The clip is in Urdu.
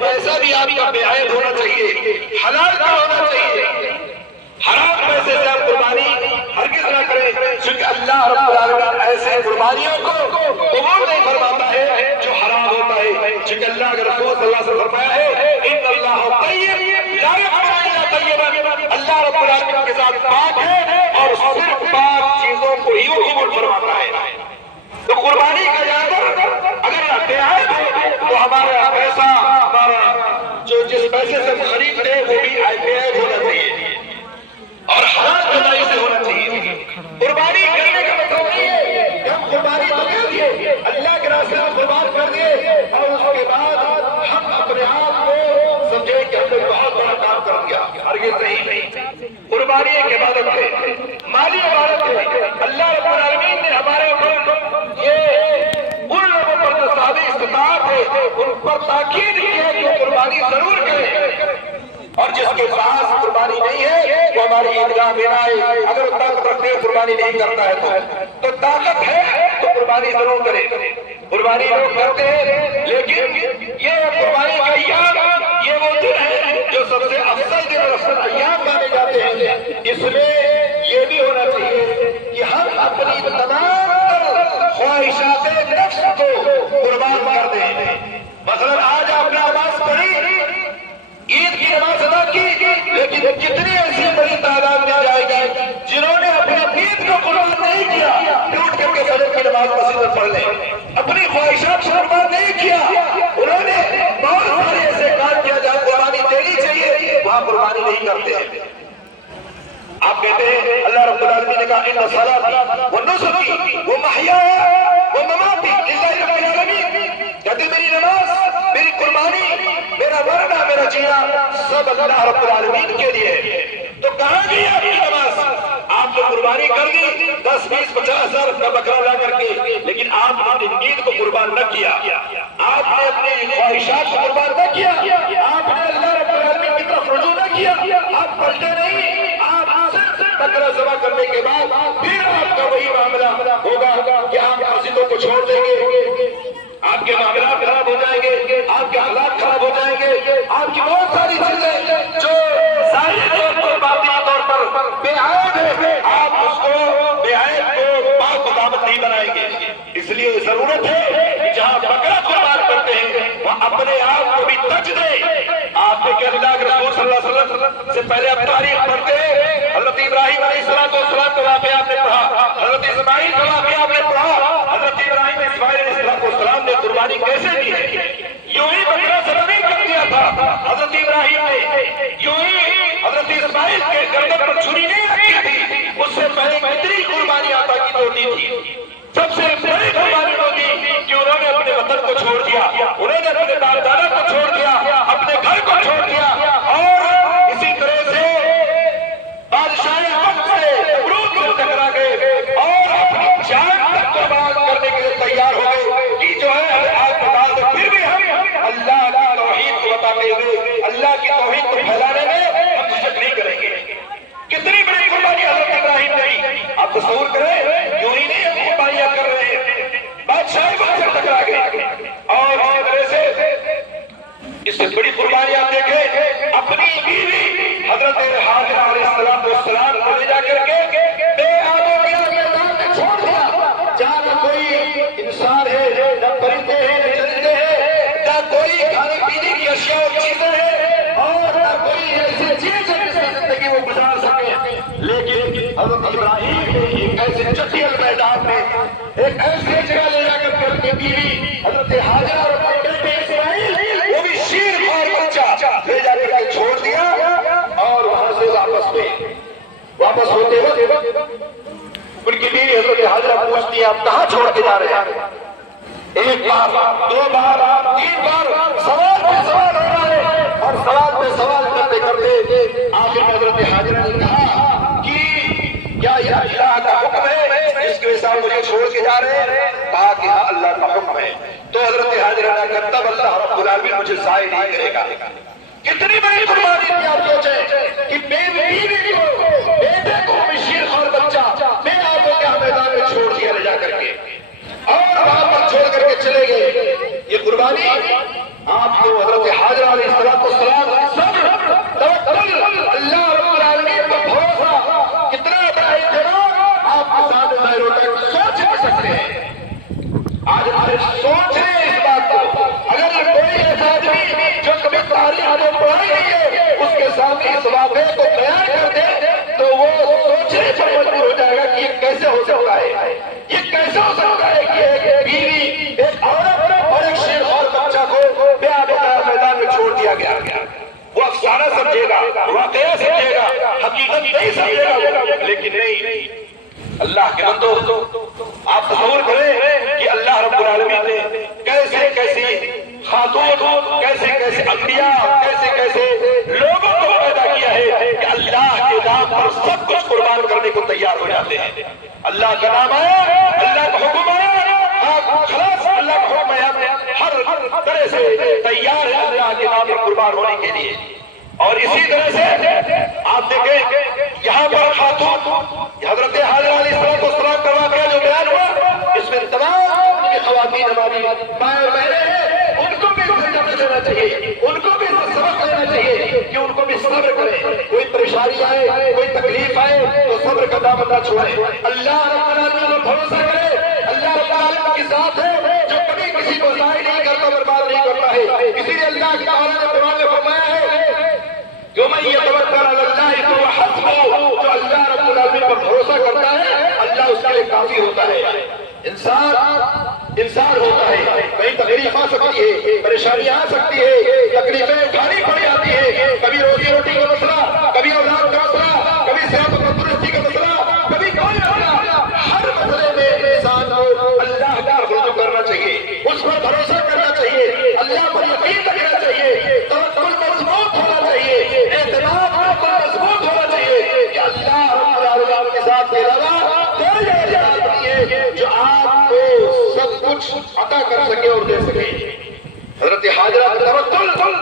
ویسا بھی آپ کا بے عیب ہونا چاہیے، حلال کا ہونا چاہیے۔ حرام پیسے سے آپ قربانی ہرگز نہ کریں، چونکہ اللہ رب العالمین ایسے قربانیوں کو قبول نہیں فرماتا ہے جو حرام ہوتا ہے، چونکہ اللہ کے رسول صلی اللہ علیہ وسلم فرمایا ہے ان اللہ طیب لا يقبل الا طیبا، اللہ رب العالمین کے ذات پاک ہے اور صرف پاک چیزوں کو ہی قبول فرماتا ہے۔ تو قربانی کا جانور اگر بے عیب ہے تو ہمارا پیسہ، ہمارا جو جس پیسے سے ہم خریدتے ہیں وہ بھی بے عیب ہونا چاہیے اور حلال کمائی سے ہونا چاہیے۔ قربانی کرنے کا مطلب نہیں ہے کہ ہم قربانی تو کر دیے، اللہ کے راستے میں قربان کر دیے اور اس کے بعد ہم اپنے آپ کو سمجھے کہ ہم نے بہت بڑا کام کر دیا، ہرگز نہیں۔ قربانی ایک عبادت ہے، مالی عبادت ہے۔ اللہ رب العالمین نے ہمارے اوپر یہ ان لوگوں پر جو صاحب استطاعت ہے ان پر تاکید کی ہے کہ وہ قربانی ضرور کریں، اور جس کے پاس قربانی نہیں ہے وہ ہماری عیدگاہ میں نہ آئے۔ اگر وہ طاقت رکھتے ہوئے قربانی نہیں کرتا ہے تو طاقت ہے تو قربانی ضرور کرے۔ قربانی لوگ کرتے ہیں لیکن یہ قربانی کا ایام یہ وہ دن ہے جو سب سے افضل دن اور افضل ایام مانے جاتے ہیں، اس میں یہ بھی ہونا چاہیے کہ ہم اپنی تمام خواہشات نفس کو قربان کر دیں۔ مثلا آج آپ نے نماز پڑھی، عید کی نماز ادا کی، لیکن کتنی ایسی بڑی تعداد میں جائے گی جنہوں نے اپنے عید کو قربان نہیں کیا، ٹوٹ کر کے فجر کی نماز مسجد میں پڑھ لیں، اپنی خواہشات کو قربان نہیں کیا، انہوں نے بہت سارے ایسے کام کیا جہاں قربانی دینی چاہیے وہاں قربانی نہیں کرتے ہیں۔ آپ کہتے ہیں اللہ رب العالمین نے کہا ان صلاتی و نسکی و محیایا و مماتی للہ رب العالمین، کہتے میری نماز، میری قربانی، میرا مرنا، میرا جینا سب اللہ رب العالمین کے لیے ہے۔ تو کہاں گئی آپ کی نماز؟ آپ نے قربانی کر دی 10 20 50 ہزار کا بکرا لا کر کے، لیکن آپ نے اپنی نیند کو قربان نہ کیا، آپ نے اپنی خواہشات کو قربان نہ کیا، آپ نے اللہ رب العالمین کی طرف رجوع نہ کیا، آپ پلٹے نہیں، بکرا ذبح کرنے کے بعد پھر آپ کا وہی معاملہ ہوگا کہ آپ مسجدوں کو چھوڑ دیں گے، آپ کے معاملات خراب ہو جائیں گے، آپ کے حالات خراب ہو جائیں گے، آپ کی بہت ساری چیزیں جو ظاہری طور پر باطنی طور پر بے عیب ہے آپ اس کو بے عیب کو پاک و دامت نہیں بنائیں گے۔ اس لیے ضرورت ہے کہ جہاں بکرا قربان کرتے ہیں وہاں اپنے آپ کو بھی تج دیں۔ آپ نے کہ اللہ کے رسول صلی اللہ علیہ وسلم سے پہلے آپ تاریخ پڑھتے ہیں، حضرت ابراہیم علیہ السلام کا واقعہ آپ نے پڑھا، حضرت اسماعیل کا واقعہ آپ نے پڑھا، حضرت ابراہیم اسماعیل علیہ السلام نے قربانی کیسے دی ہے؟ یوں ہی بکرا ذبح نہیں کر دیا تھا حضرت ابراہیم نے، یوں ہی حضرت اسماعیل کے گردن پر چھری نہیں رکھی تھی، اس سے پہلے کتنی قربانی عطا کی ہوتی تھی۔ سب سے بڑی قربانی ہوگی کہ انہوں نے اپنے وطن کو چھوڑ دیا، انہوں نے اپنے باپ دادا کو چھوڑ دیا، اپنے گھر کو چھوڑ دیا، اور اسی طرح سے بادشاہ وقت سے نمرود سے ٹکرا گئے اور اپنی جان تک قربان کرنے کے لیے تیار ہو گئے کہ جو ہے آپ بتا دو پھر بھی ہم اللہ کی توحید کو بتاتے ہوئے اللہ کی توحید کو پھیلانے میں ہم جھجک نہیں کریں گے۔ کتنی بڑی قربانی حضرت ابراہیم نے، آپ تصور کریں، یوں ہی نہیں ہم قربانیاں کر رہے ہیں، بادشاہ وقت سے ٹکرا گئے اور اسی طرح سے اس سے بڑی قربانی آپ دیکھیں اپنی بیوی حضرت حاجرہ علیہ السلام کو لے جا کر کے بے آب و گیا میدان میں چھوڑ دیا، جہاں نہ کوئی انسان ہے، نہ پرندے ہیں، نہ چرندے ہیں، نہ کوئی کھانے پینے کی اشیاء اور چیزیں ہیں، اور نہ کوئی ایسی چیز ہے جس میں زندگی وہ گزار سکے، لیکن حضرت ابراہیم نے ایک ایسے چٹیل میدان میں ایک ایسی جگہ لے جا کر کے اپنی بیوی حضرت حاجرہ اور اپنے بیٹے اسماعیل وہ بھی شیر اور بچہ لے جا کے چھوڑ دیا، اور وہاں سے واپس ہوتے وقت ان کی بیوی حضرت حاجرہ پوچھتی ہے آپ کہاں چھوڑ کے جا رہے ہیں؟ ایک بار، دو بار، تین بار سوال پہ سوال ہو رہا ہے، اور سوال پہ سوال کرتے کرتے آخر میں حضرت حاجرہ نے کہا کہ کیا یہ اللہ کا حکم ہے جس کے ساتھ مجھے چھوڑ کے جا رہے ہیں؟ کہا کہ ہاں اللہ کا حکم ہے۔ تو حضرت حاجرہ نے کہا تب اللہ رب العالمین مجھے ضائع نہیں کرے گا۔ کتنی بڑی قربانی تھی آپ سوچیں کہ بیوی کو، بیٹے کو بھی شیر اور بچہ بے آب و گیا میدان میں چھوڑ دیا لے جا کر کے، اور وہاں پر چھوڑ کر کے چلے گئے۔ یہ قربانی آپ کو حضرت حاجرہ علیہ السلام صبر، توکل، اللہ رب العالمین کا بھروسہ کتنا بڑا اعتراف آپ کے سامنے ظاہر ہوتا ہے، سوچ نہیں سکتے ہیں۔ آج سوچ رہے ہیں اس بات کو، اگر کوئی ایسا آدمی جو کبھی تاریخ میں پڑھائی نہیں ہے اس کے سامنے اس واقعے کو بیان کر دے تو وہ سوچنے پر مجبور ہو جائے گا کہ یہ کیسے ہو سکتا ہے، یہ کیسے ہو سکتا ہے کہ ایک بیوی، ایک عورت اور ایک شیخ اور بچہ کو بیاہ بتایا میدان میں چھوڑ دیا گیا۔ وہ افسانہ سمجھے گا، واقعہ سمجھے گا، حقیقت نہیں سمجھے گا، لیکن نہیں، اللہ کے بندو آپ تصور کریں کہ اللہ رب العالمین نے کیسے کیسی خاتون، کیسے کیسے انبیاء، کیسے کیسے لوگوں کو پیدا کیا ہے کہ اللہ کے نام پر سب کچھ قربان کرنے کو تیار ہو جاتے ہیں۔ اللہ کا نام ہے، اللہ کا حکم ہے، خلاص اللہ کا حکم ہے، ہر طرح سے تیار ہے اللہ کے نام پر قربان ہونے کے لیے۔ اور اسی طرح سے آپ دیکھیں یہاں پر خاتون حضرت حاجرہ علیہ السلام کا واقعہ جو بیان ہوا، اس میں تمام کی خواتین ہماری مائیں بہنیں ہیں، ان کو بھی درس لینا چاہیے، ان کو بھی سبق لینا چاہیے کہ ان کو بھی صبر کریں، کوئی پریشانی آئے، کوئی تکلیف آئے تو صبر کا دامن نہ چھوڑیں، اللہ رب العالمین پر بھروسہ کرے، اللہ رب العالمین کے ساتھ ہے جو کبھی کسی کو ضائع نہیں کرتا، برباد نہیں کرتا ہے۔ اسی لیے اللہ تعالیٰ نے قرآن میں فرمایا ہے وَمَن يَتَوَكَّلْ عَلَى اللَّهِ فَهُوَ حَسْبُهُ، جو اللہ رب العالمین پر بھروسہ کرتا ہے اللہ اس کے لیے کافی ہوتا ہے۔ انسان ہوتا ہے، کہیں تکلیف آ سکتی ہے، پریشانی آ سکتی ہے، تکلیفیں اٹھانی پڑ جاتی ہے، کبھی روزی روٹی کا مسئلہ، کبھی اولاد کا مسئلہ، کبھی صحت و تندرستی کا مسئلہ، کبھی کوئی مسئلہ، ہر مسئلے میں انسان کو اللہ کا رجوع کرنا چاہیے، اس پر بھروسہ کرنا چاہیے، اللہ پر یقین رکھنا چاہیے، توکل مضبوط ہونا چاہیے، اعتماد پر مضبوط ہونا چاہیے کہ اللہ رب العالمین کے ساتھ کے علاوہ کوئی ایسی ذات نہیں ہے جو آپ کو سب کچھ عطا کر سکے اور دے سکے۔ حضرت حاجرہ کا توکل